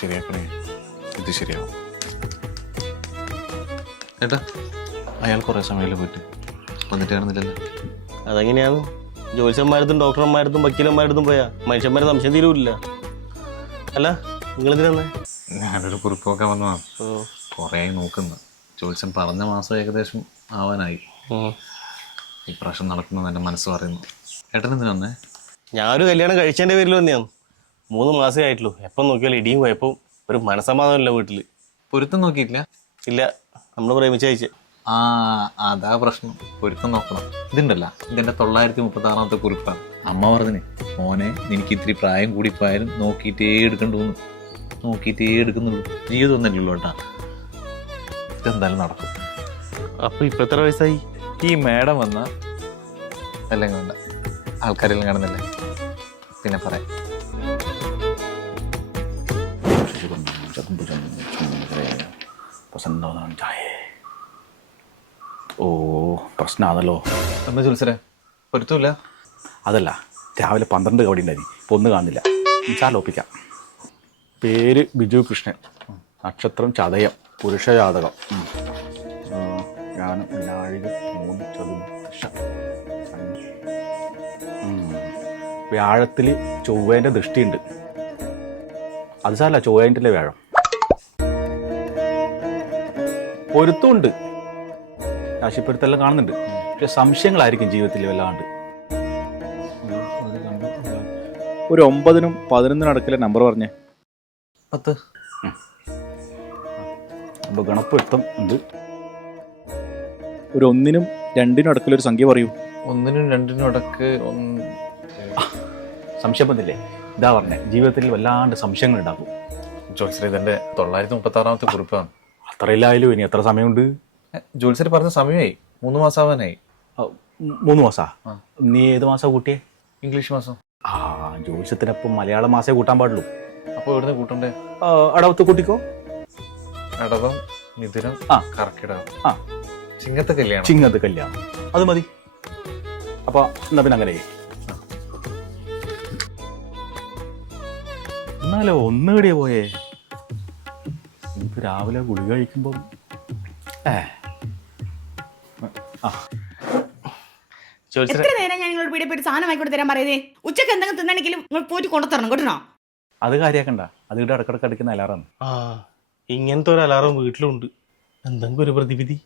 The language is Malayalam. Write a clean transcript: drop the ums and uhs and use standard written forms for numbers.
ശരിയാക്കണേ, ഇത് ശരിയാവും. ഏട്ടാ അയാൾ കുറേ സമയം പോയിട്ട് വന്നിട്ട് കാണുന്നില്ലല്ലോ. അതെങ്ങനെയാണ്? ജ്യോത്സ്യന്മാരടുത്തും ഡോക്ടർമാരടുത്തും വക്കീലന്മാരടുത്തും പോയാ മനുഷ്യന്മാരെ സംശയം തീരുമില്ല. അല്ല നിങ്ങളെന്തിനാ? ഞാനൊരു കുറിപ്പൊക്കെ വന്നതാണ്. കുറേ നോക്കുന്നു. ജ്യോത്സ്യം പറഞ്ഞ മാസം ഏകദേശം ആവാനായി. ഈ പ്രാവശ്യം നടക്കുന്നത് എൻ്റെ മനസ്സ് പറയുന്നു. ഏട്ടൻ എന്തിനാ വന്നേ? ഞാനൊരു കല്യാണം കഴിച്ചതിൻ്റെ പേരിൽ വന്നെയാണ്. 3 മാസമേ ആയിട്ടുള്ളൂ. എപ്പം നോക്കിയാലും ഇടിയും കുഴപ്പവും, ഒരു മനസ്സമാധാനമില്ല വീട്ടിൽ. പൊരുത്തം നോക്കിയില്ല? ഇല്ല, നമ്മൾ പ്രേമിച്ച് കഴിച്ചേ. ആ അതാ പ്രശ്നം, പൊരുത്തം നോക്കണം. ഇതുണ്ടല്ല, ഇതെൻ്റെ 936-ാമത്തെ കുറിപ്പാണ്. അമ്മ പറഞ്ഞിന്, മോനെ നിനക്ക് ഇത്തിരി പ്രായം കൂടിപ്പോയാലും നോക്കിയിട്ടേ എടുക്കണ്ടുവന്നു. നോക്കിയിട്ടേ എടുക്കുന്നുള്ളൂ. ജീവിതം ഒന്നല്ലല്ലോ ഏട്ടാ. ഇതെന്തായാലും നടക്കും. അപ്പൊ ഇപ്പൊ എത്ര വയസ്സായി? ഈ മേഡം വന്ന എല്ലാം വേണ്ട, ആൾക്കാരെല്ലാം കാണുന്നില്ലേ, പിന്നെ പറയാം. ഓ പ്രശ്നമാണല്ലോ. എന്താ ചോദിച്ചേ? പൊരുത്തമില്ല? അതല്ല, രാവിലെ 12 കവടി ഉണ്ടായിരുന്നു, ഇപ്പോൾ ഒന്ന് കാണുന്നില്ല. ചാലോപ്പിക്കാം. പേര് ബിജു കൃഷ്ണൻ, നക്ഷത്രം ചതയം, പുരുഷജാതകം, ജ്ഞാനം നാഴിക 3 ചതുർദശ. വ്യാഴത്തിൽ ചൊവ്വേൻ്റെ ദൃഷ്ടിയുണ്ട്. അത് സാരല്ല, ചൊവ്വേൻ്റെ വ്യാഴം. പൊരുത്തമുണ്ട്, രാശിപ്പൊരുത്തെല്ലാം കാണുന്നുണ്ട്. പക്ഷെ സംശയങ്ങളായിരിക്കും ജീവിതത്തിൽ വല്ലാണ്ട്. ഒരു 9-നും 11-നും അടുക്കലെ നമ്പർ പറഞ്ഞേ. 10. അപ്പോൾ ഗണപ്പൊരുത്തം ഉണ്ട്. ഒരു 1-നും 2-നും അടുക്കലൊരു സംഖ്യ പറയൂ. 1-നും 2-നും ഇടക്ക് സംശയം വന്നില്ലേ? ഇതാ പറഞ്ഞേ, ജീവിതത്തിൽ വല്ലാണ്ട് സംശയങ്ങൾ ഉണ്ടാക്കും. ജോത്സ്യർ ഇതെൻ്റെ 936-ാമത്തെ കുറിപ്പാണ്. അത്രയില്ലായാലും ഇനി എത്ര സമയമുണ്ട്? ജോത്സ്യർ പറഞ്ഞ സമയമായി, 3 മാസം ആവാനായി. 3 മാസാ? നീ ഏത് മാസം കൂട്ടിയേ? ഇംഗ്ലീഷ് മാസം. ആ, ജ്യോത്സ്യത്തിനപ്പം മലയാള മാസേ കൂട്ടാൻ പാടുള്ളൂ. അപ്പോൾ എവിടുന്ന് കൂട്ടണ്ടേ? അടവത്ത് കൂട്ടിക്കോ. അടവം, മിഥുനം, കർക്കിടകം, ചിങ്ങത്തെ കല്യാണം. ചിങ്ങത്ത് കല്യാണം, അത് മതി. അപ്പൊ എന്നാ പിന്നെ അങ്ങനെ. എന്നാലോ ഒന്ന് കടിയാ പോയേ. ഇനിയിപ്പോ രാവിലെ ഗുളിക കഴിക്കുമ്പം എത്ര നേരം ഞാൻ നിങ്ങളോട് വീട്ടിൽ പോയിട്ട് സാധനം വാങ്ങിക്കൊണ്ട് തരാൻ പറയുന്നേ? ഉച്ചക്ക് എന്തെങ്കിലും തിന്നണെങ്കിലും നിങ്ങൾ പോയിട്ട് കൊണ്ടുതരണം കേട്ടോ. അത് കാര്യാക്കണ്ട, അത് ഇവിടെ ഇടക്കിടക്ക് അടിക്കുന്ന അലാറാണ്. ഇങ്ങനത്തെ ഒരു അലാറം വീട്ടിലുണ്ട്. എന്തെങ്കിലും ഒരു പ്രതിവിധി.